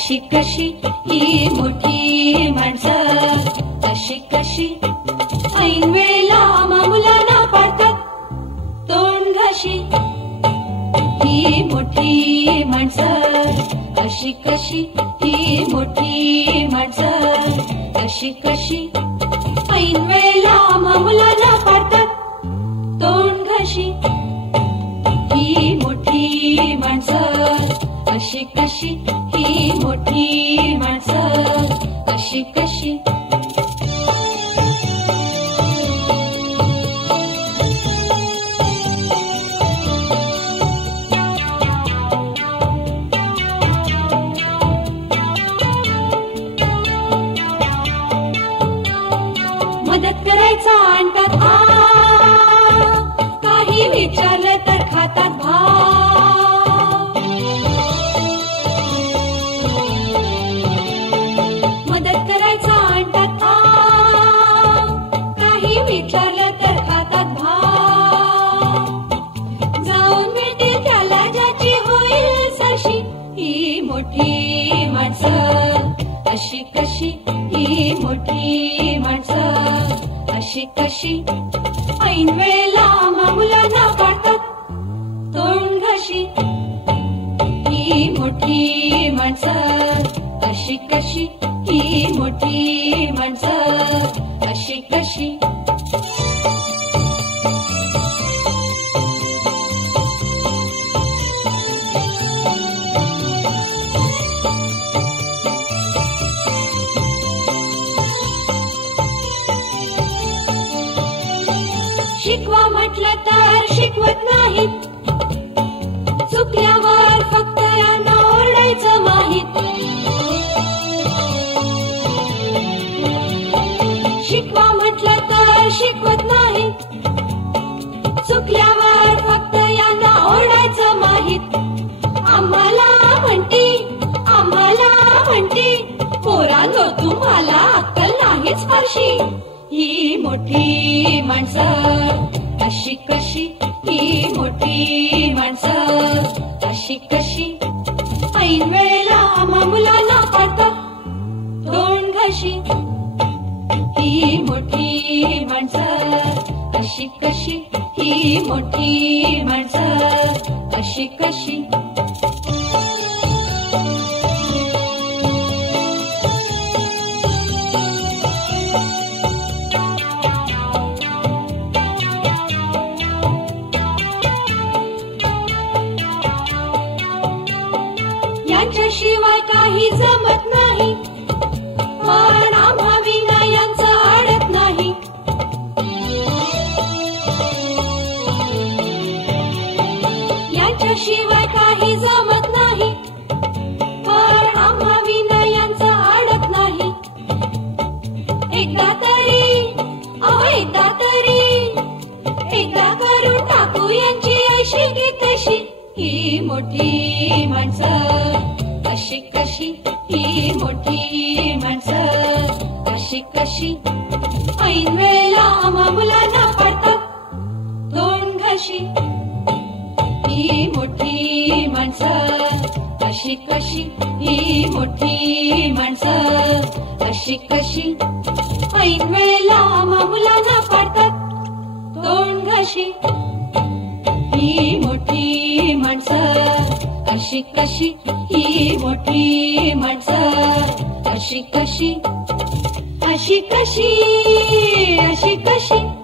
अशी कशी ही मोठी माणसं, अशी कशी ऐन वेळेला मुलांना पाडतात तोंड घाशी. ही मोठी माणसं, अशी कशी ही मोठी माणसं, अशी कशी ऐन वेळेला मुलांना पाडतात तोंड घाशी. ही मोठी माणसं, अशी कशी ही मोठी माणसं, अशी कशी. मदत करायचा आणतात काही विचारलं तर खातात भाव. मदत करायचा आणतात काही विचारलं तर खातात भाव. जाऊन मिळतील त्याला ज्याची होईल साशी. ही मोठी माणसं, अशी कशी ही मोठी माणसं, अशी कशी ऐन वेळेला मुलांना पाडतात तोंड घाशी. ही मोठी माणसं, अशी कशी ही मोठी माणसं, अशी कशी. शिकवा म्हटलं तर शिकवत नाहीत, चुकल्यावर फक्त यांना ओरडायचं माहीत. शिकवा म्हटलं तर शिकवत नाहीत, चुकल्यावर फक्त यांना ओरडायचं माहीत. आम्हाला म्हणती पोरांनो तुम्हाला अक्कल नाहीच फारशी. ही मोठी माणसं, अशी कशी ही मोठी माणसं, अशी कशी ऐन वेळेला मुलांना पाडतात तोंड घाशी. ही मोठी माणसं, अशी कशी ही मोठी माणसं, अशी कशी. यांच्याशिवाय काही जमत नाही, पण आम्हा विना यांचं आडत नाही. यांच्याशिवाय काही जमत नाही, पण आम्हा विना यांचं आडत नाही. एकदा करून टाकू यांची अशी की तशी. ही मोठी माणसं, अशी कशी ही मोठी माणसं, अशी कशी ऐन वेळेला मुलांना पाडतात तोंड घाशी. ही मोठी माणसं, अशी कशी ही मोठी माणसं, अशी कशी ऐन वेळेला मुलांना पाडतात तोंड घाशी. ही मोठी माणसं, अशी कशी ही मोठी माणसं, अशी कशी, अशी कशी, अशी कशी.